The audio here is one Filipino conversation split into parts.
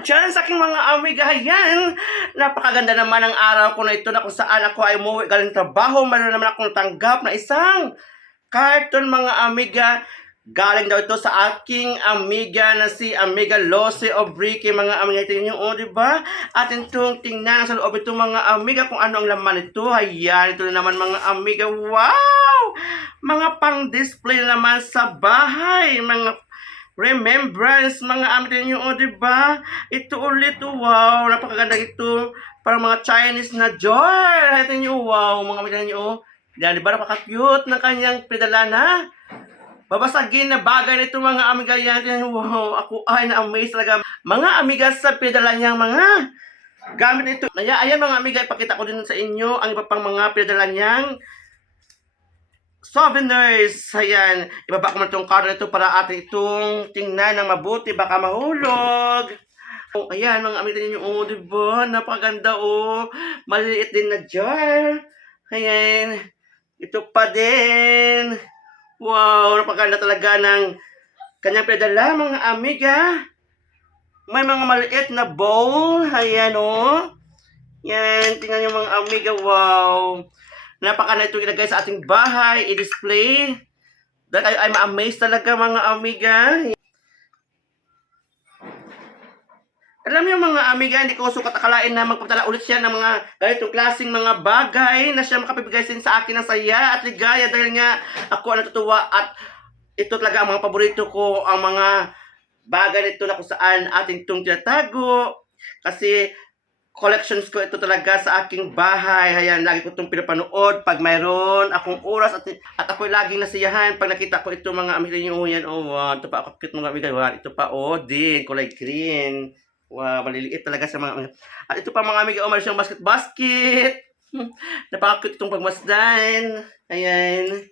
dyan sa aking mga amiga. Ayan, napakaganda naman ang araw ko na ito na kung saan ako ay umuwi galing trabaho. Mayroon naman akong tanggap na isang carton mga amiga. Galing daw ito sa aking amiga na si Amiga Lose Obrique, mga amiga. Ito nyo, oh, diba? At itong tingnan sa loob ito mga amiga kung ano ang laman ito. Ayan, ito na naman mga amiga. Wow! Mga pang-display na naman sa bahay. Mga remembrance, mga amiga nyo, oh, diba? Ito ulit, oh, wow! Napakaganda ito. Parang mga Chinese na jar. Ito nyo, wow! Mga amiga nyo, oh. Yan, diba? Napaka-cute ng kanyang pedala na. Babasagin na bagay nito mga amiga yan. Wow, ako ay na-amaze talaga. Mga amiga sa pinadala niyang mga gamit nito. Ayan mga amiga, ipakita ko din sa inyo ang iba pang mga pinadala niyang souvenirs. Ayan, ibaba ko na itong card nito para atin itong tingnan ng mabuti. Baka mahulog. Oh, ayan mga amiga ninyo. Oh, diba? Napakaganda oh. Maliliit din na jar. Ayan. Ito pa din. Wow, napakaganda talaga ng kanyang pedala, mga amiga. May mga maliit na bowl. Ayan, oh. Yan, tingnan niyo mga amiga. Wow. Napakaganda itong ilagay sa ating bahay, i-display. Dahil ay ma-amaze talaga mga amiga. Alam niyo mga amiga, hindi ko sukat akalain na magpatala ulit siya ng mga ganitong klaseng mga bagay na siya makapibigay sin sa akin ng saya at ligaya dahil nga ako natutuwa at ito talaga ang mga paborito ko, ang mga bagay nito na kung saan ating itong tinatago kasi collections ko ito talaga sa aking bahay. Ayan, lagi ko itong pinapanood pag mayroon akong oras at ako'y laging nasiyahan pag nakita ko ito mga amiga nyo. Yan, oh, wow, ito pa, kapit mga amiga. Wow, ito pa, oh, din, kulay green. Wow, maliliit talaga sa mga amiga. At ito pa mga amiga, oh, mayroon siyang basket. Napaka-cute itong pagmasdan. Ayan.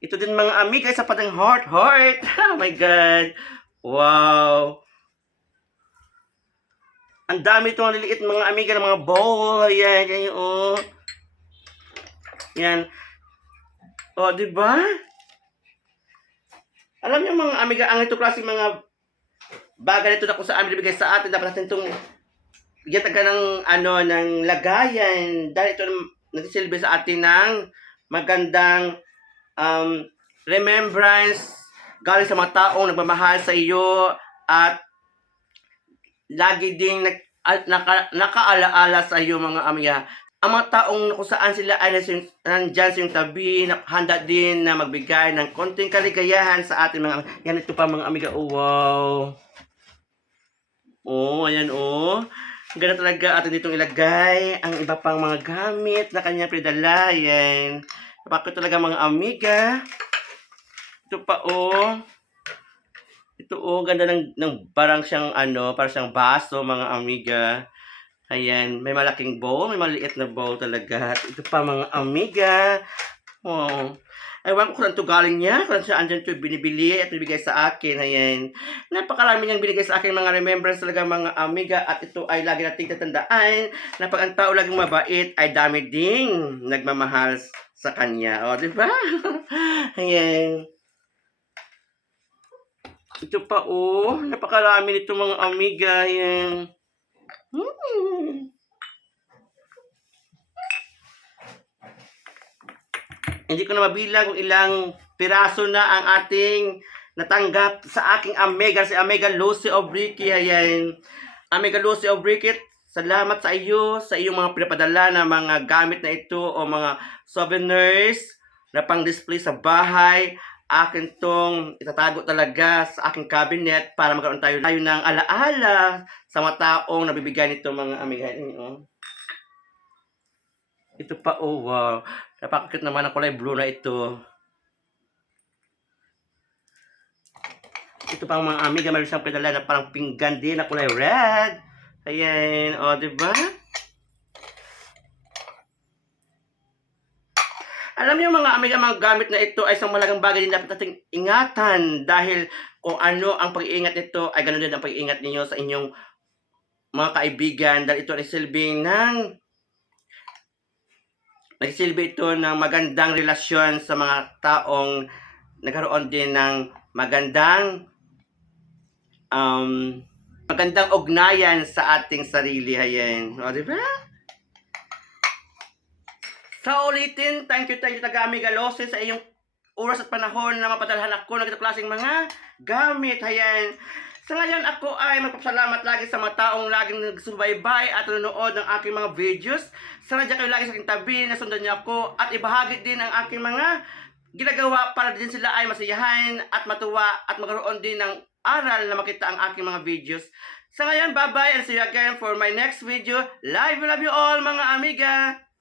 Ito din mga amiga, isa pa ng heart. Oh my God. Wow. Ang dami itong maliliit mga amiga ng mga bowl. Ayan, yan oh. Yan. Oh, di ba? Alam niyo mga amiga, ang ito klase mga bagay nito na kung saan binibigay sa atin, dapat natin itong bigyan taga ng ano, ng lagayan. Dahil ito nagsisilbi sa atin ng magandang remembrance galing sa mga taong nagmamahal sa iyo at lagi ding nakaalaala sa iyo mga amiga. Ang mga taong kung saan sila ay nandyan sa iyong tabi, handa din na magbigay ng konting kaligayahan sa ating mga amiga. Yan, ito pa mga amiga. Oh, wow. Oh, ayan oh. Ganda talaga atin ditong ilagay ang iba pang mga gamit na kanyang pinadala. Yan. Napakot talaga mga amiga. Ito pa oh. Ito oh, ganda ng parang siyang ano, parang siyang baso mga amiga. Ayan, may malaking bowl, may maliit na bowl talaga. Ito pa mga amiga. Oh. Ewan ko kung ito galing niya, kung siya andyan ito binibili at binibigay sa akin. Ayan. Napakarami niyang binigay sa akin mga remembrance talaga mga amiga. At ito ay lagi nating tatandaan na pag ang tao laging mabait ay dami ding nagmamahal sa kanya. O, di ba? Ayan. Ito pa oh, napakarami nito mga amiga. Ayan. Hindi ko na mabilang kung ilang piraso na ang ating natanggap sa aking amiga, si Amiga Lucy Obrique. Ayan. Amiga Lucy Obrique, salamat sa iyo, sa iyong mga pinapadala na mga gamit na ito o mga souvenirs na pang-display sa bahay. Akin tong itatago talaga sa aking cabinet para magkaroon tayo ng alaala sa mga taong nabibigyan nito mga amiga. Ito pa, oh wow. Napakakit naman ang kulay blue na ito. Ito pa mga amiga, mayroon siyang pedala na parang pinggan din na kulay red. Ayan, o, diba? Alam niyo mga amiga, mga gamit na ito ay isang malagang bagay din dapat nating ingatan dahil kung ano ang pag-iingat nito ay ganoon din ang pag-iingat ninyo sa inyong mga kaibigan dahil ito ay silbing ng nagsilbi ito ng magandang relasyon sa mga taong nagkaroon din ng magandang magandang ugnayan sa ating sarili. Ayan. O, di ba? Sa ulitin, thank you taga-Amiga Lose sa iyong oras at panahon na mapadalhan ako ng ganitong klaseng mga gamit. Ayan. Sa ngayon, ako ay magpapasalamat lagi sa mga taong laging nagsubaybay at nanonood ng aking mga videos. Sana dyan kayo lagi sa aking tabi, nasundan niyo ako at ibahagi din ang aking mga ginagawa para din sila ay masiyahan at matuwa at magkaroon din ng aral na makita ang aking mga videos. Sa ngayon, bye-bye and see you again for my next video. Love you all mga amiga!